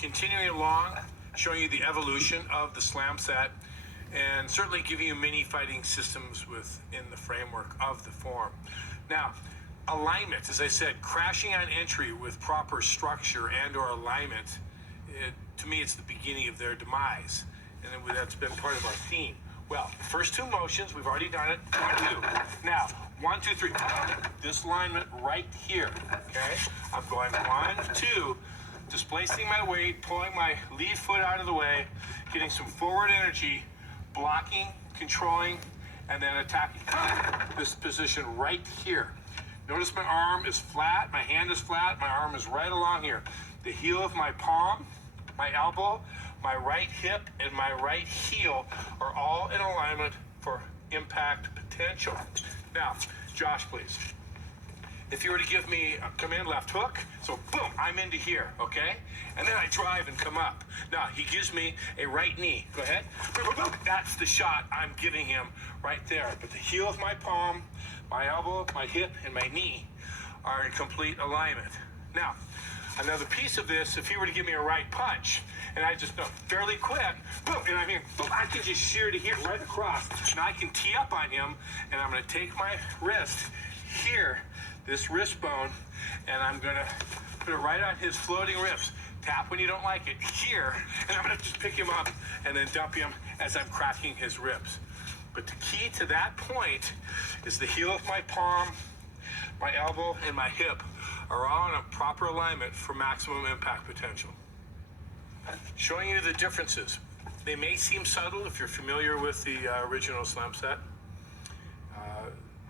continuing along, showing you the evolution of the slam set, and certainly giving you many fighting systems within the framework of the form. Now, alignment, as I said, crashing on entry with proper structure and or alignment, to me it's the beginning of their demise, and that's been part of our theme. Well, the first two motions, we've already done it, 1, 2. Now, 1, 2, 3, this alignment right here, okay? I'm going 1, 2, displacing my weight, pulling my lead foot out of the way, getting some forward energy, blocking, controlling, and then attacking. This position right here. Notice my arm is flat, my hand is flat, my arm is right along here. The heel of my palm, my elbow, my right hip, and my right heel are all in alignment for impact potential. Now, Josh, please. If you were to give me a command left hook, so boom, I'm into here, okay? And then I drive and come up. Now, he gives me a right knee. Go ahead. That's the shot I'm giving him right there. But the heel of my palm, my elbow, my hip, and my knee are in complete alignment. Now, another piece of this, if he were to give me a right punch, and I just go fairly quick, boom, and I'm here, boom, I can just shear to here, right across. Now I can tee up on him, and I'm gonna take my wrist here, this wrist bone, and I'm gonna put it right on his floating ribs. Tap when you don't like it, here, and I'm gonna just pick him up and then dump him as I'm cracking his ribs. But the key to that point is the heel of my palm, my elbow, and my hip are all in a proper alignment for maximum impact potential. Showing you the differences. They may seem subtle if you're familiar with the original slam set.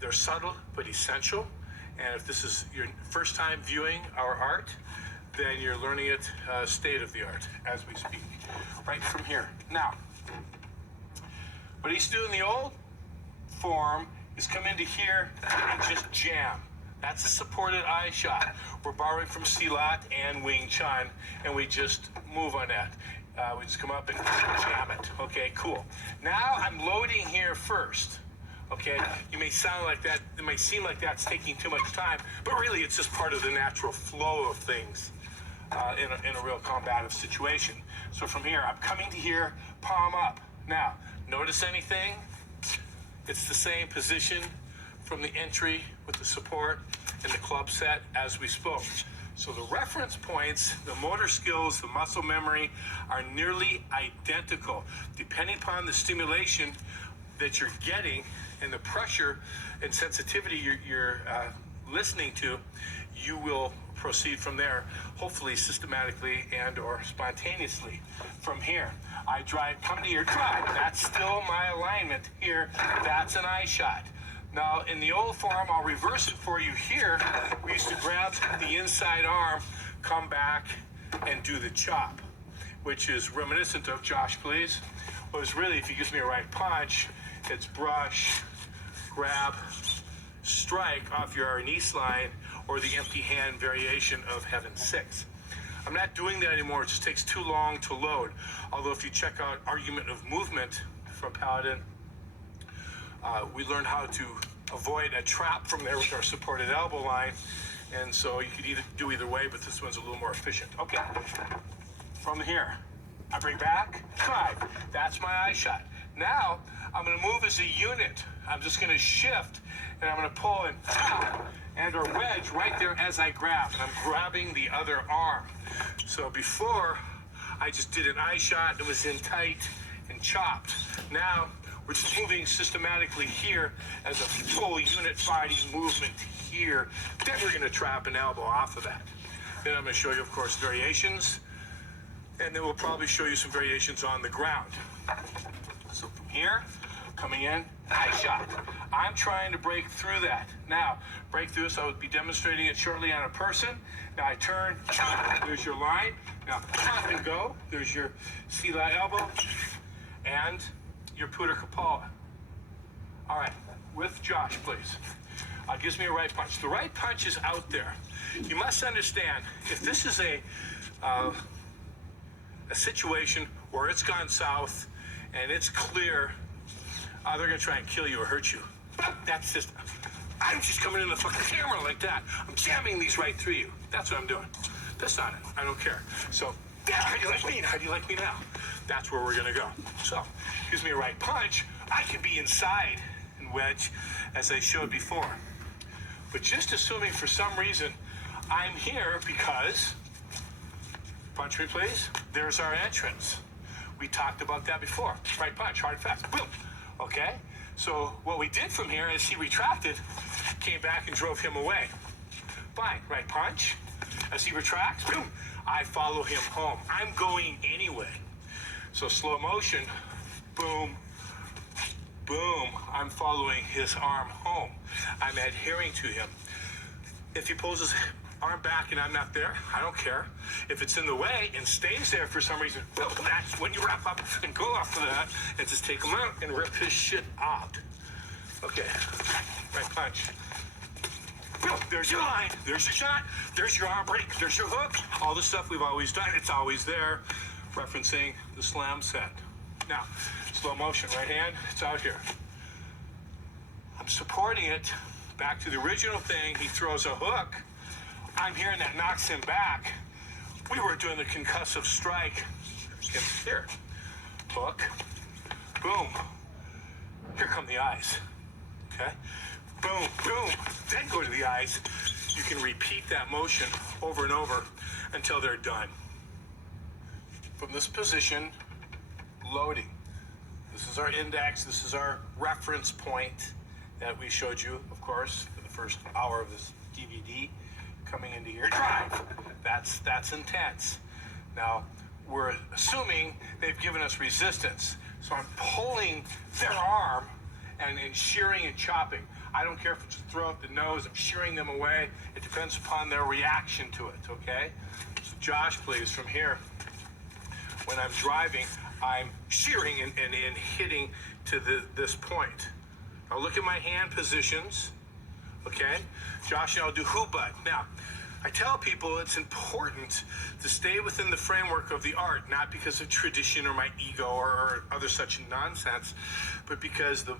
They're subtle but essential. And if this is your first time viewing our art, then you're learning it state of the art as we speak. Right from here. Now, what I used to do in the old form is come into here and just jam. That's a supported eye shot. We're borrowing from Silat and Wing Chun, and we just move on that. We just come up and jam it. Okay, cool. Now I'm loading here first. Okay, you may sound like that, it may seem like that's taking too much time, but really it's just part of the natural flow of things in a real combative situation. So from here, I'm coming to here, palm up. Now, notice anything? It's the same position from the entry with the support and the club set as we spoke. So the reference points, the motor skills, the muscle memory are nearly identical. Depending upon the stimulation that you're getting and the pressure and sensitivity you're listening to, you will proceed from there, hopefully systematically and or spontaneously. From here, I drive, come to your drive. That's still my alignment here. That's an eye shot. Now, in the old form, I'll reverse it for you here. We used to grab the inside arm, come back, and do the chop, which is reminiscent of, Josh, please, was really, if he gives me a right punch, it's brush, grab, strike off your Arnis line, or the empty hand variation of Heaven 6. I'm not doing that anymore. It just takes too long to load. Although if you check out Argument of Movement from Paladin, we learned how to avoid a trap from there with our supported elbow line. And so you could do either way, but this one's a little more efficient. Okay, from here, I bring back, drive. That's my eye shot. Now, I'm gonna move as a unit. I'm just gonna shift, and I'm gonna pull and or wedge right there as I grab. And I'm grabbing the other arm. So before, I just did an eye shot, it was in tight and chopped. Now, we're just moving systematically here as a full unit fighting movement here. Then we're gonna trap an elbow off of that. Then I'm gonna show you, of course, variations, and then we'll probably show you some variations on the ground. So from here, coming in, eye shot. I'm trying to break through that. Now, break through, so I would be demonstrating it shortly on a person. Now I turn, there's your line. Now, chop and go. There's your Silat elbow and your Putter Kapala. All right, with Josh, please. Gives me a right punch. The right punch is out there. You must understand, if this is a situation where it's gone south and it's clear, they're gonna try and kill you or hurt you. That's just, I'm just coming in the fucking camera like that. I'm jamming these right through you. That's what I'm doing. That's not it. I don't care. So Yeah, how do you like me? How do you like me now? That's where we're gonna go. So, gives me a right punch. I can be inside and wedge, as I showed before. But just assuming for some reason I'm here because, punch me please, there's our entrance. We talked about that before. Right punch, hard, fast, boom. Okay? So what we did from here is he retracted, came back and drove him away. Fine, right punch. As he retracts, boom, I follow him home. I'm going anyway. So slow motion, boom, boom. I'm following his arm home. I'm adhering to him. If he pulls his arm back and I'm not there, I don't care. If it's in the way and stays there for some reason, boom, that's when you wrap up and go off of that and just take him out and rip his shit out. Okay, right punch. Boom, there's your line, there's your shot, there's your arm break, there's your hook. All the stuff we've always done, it's always there, referencing the slam set. Now, slow motion, right hand, it's out here. I'm supporting it. Back to the original thing, he throws a hook. I'm here and that knocks him back. We were doing the concussive strike. Here, hook, boom. Here come the eyes, okay? Boom, boom, then go to the eyes. You can repeat that motion over and over until they're done. From this position, loading. This is our index, this is our reference point that we showed you, of course, for the first hour of this DVD. Coming into your drive. That's intense. Now, we're assuming they've given us resistance. So I'm pulling their arm and shearing and chopping. I don't care if it's the throat, the nose, I'm shearing them away. It depends upon their reaction to it, okay? So Josh, please, from here, when I'm driving, I'm shearing and hitting to this point. Now look at my hand positions, okay? Josh and I'll do hubud. Now, I tell people it's important to stay within the framework of the art, not because of tradition or my ego or other such nonsense, but because the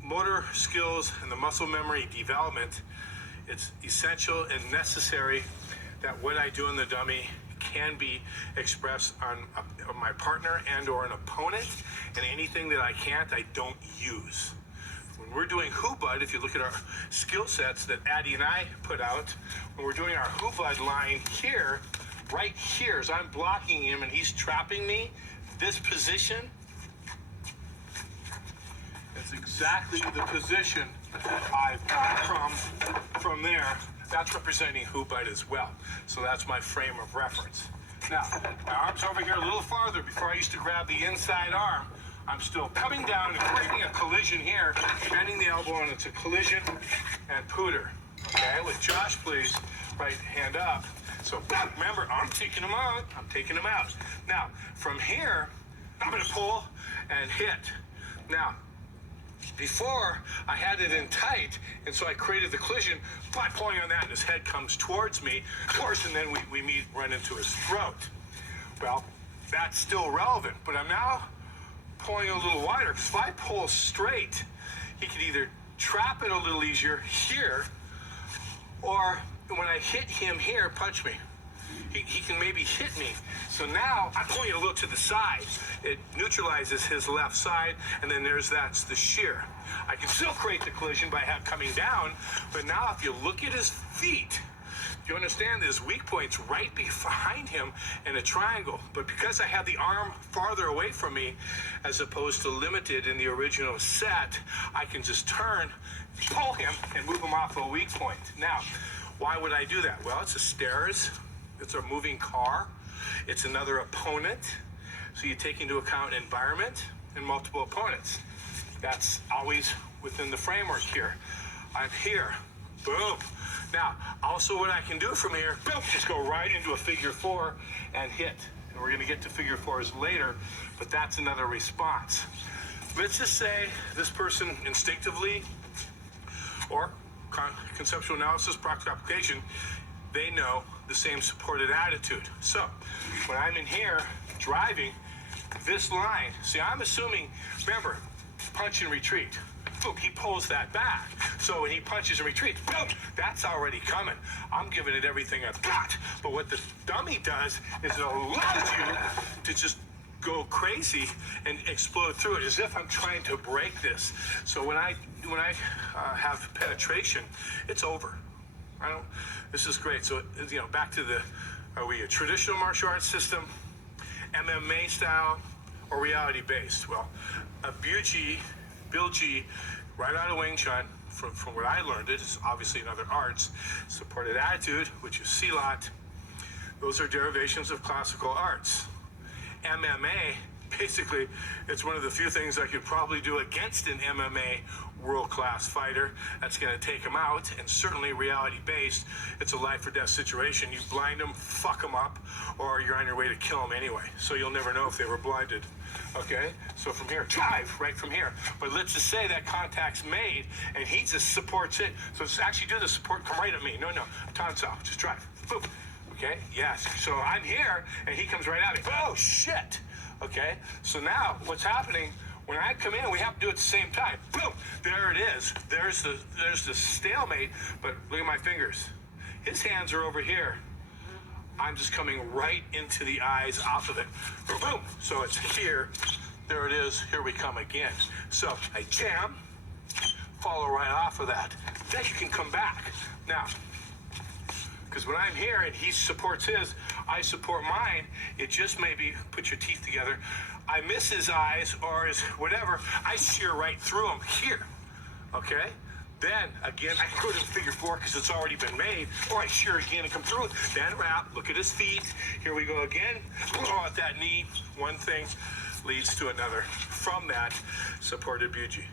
motor skills and the muscle memory development, it's essential and necessary that what I do in the dummy can be expressed on my partner and or an opponent, and anything that I can't, I don't use. When we're doing hubud, if you look at our skill sets that Addie and I put out, when we're doing our hubud line here, right here, as I'm blocking him and he's trapping me, this position, it's exactly the position I've got from there. That's representing hubud as well. So that's my frame of reference. Now, my arm's over here a little farther. Before I used to grab the inside arm, I'm still coming down and creating a collision here, bending the elbow, and it's a collision and pooter. Okay, with Josh, please, right hand up. So remember, I'm taking him out. I'm taking him out. Now, from here, I'm going to pull and hit. Now, before, I had it in tight, and so I created the collision by pulling on that, and his head comes towards me, of course, and then we run into his throat. Well, that's still relevant, but I'm now pulling a little wider, because if I pull straight, he could either trap it a little easier here, or when I hit him here, punch me. He can maybe hit me. So now I'm pulling it a little to the side. It neutralizes his left side, and then that's the shear. I can still create the collision by coming down, but now if you look at his feet, you understand his weak point's right behind him in a triangle. But because I have the arm farther away from me, as opposed to limited in the original set, I can just turn, pull him, and move him off a weak point. Now, why would I do that? Well, it's a stairs. It's a moving car. It's another opponent. So you take into account environment and multiple opponents. That's always within the framework here. I'm here. Boom. Now, also what I can do from here, boom, just go right into a figure four and hit. And we're going to get to figure fours later, but that's another response. Let's just say this person instinctively, or conceptual analysis, practical application, they know the same supported attitude. So when I'm in here driving this line, see, I'm assuming, remember, punch and retreat. boom, he pulls that back. So when he punches and retreats, boom, that's already coming. I'm giving it everything I've got. But what the dummy does is it allows you to just go crazy and explode through it as if I'm trying to break this. So when I have penetration, it's over. This is great. So, back to are we a traditional martial arts system, MMA style, or reality based? Well, Bill G, right out of Wing Chun, from what I learned, it is obviously in other arts, supported attitude, which is Silat. Those are derivations of classical arts. MMA, basically, it's one of the few things I could probably do against an MMA world-class fighter that's going to take him out, and certainly reality-based, it's a life or death situation. You blind them, fuck them up, or you're on your way to kill them anyway, so you'll never know if they were blinded. Okay, so from here, drive right from here. But let's just say that contact's made, and he just supports it. So just actually do the support, come right at me. No, Tan Sao, just drive. Boom. Okay, yes. So I'm here, and he comes right at me. Oh, shit. Okay, so now what's happening, when I come in, we have to do it at the same time. Boom, there it is. There's the stalemate, but look at my fingers. His hands are over here. I'm just coming right into the eyes off of it. Boom, so it's here. There it is. Here we come again. So I jam, follow right off of that. Then you can come back. Now, because when I'm here and he supports his, I support mine, it just maybe put your teeth together. I miss his eyes or his whatever, I shear right through him here, okay? Then, again, I can go to the figure four because it's already been made, or I shear again and come through it. Then wrap, look at his feet. Here we go again. Oh, at that knee, one thing leads to another. From that, supported Buji.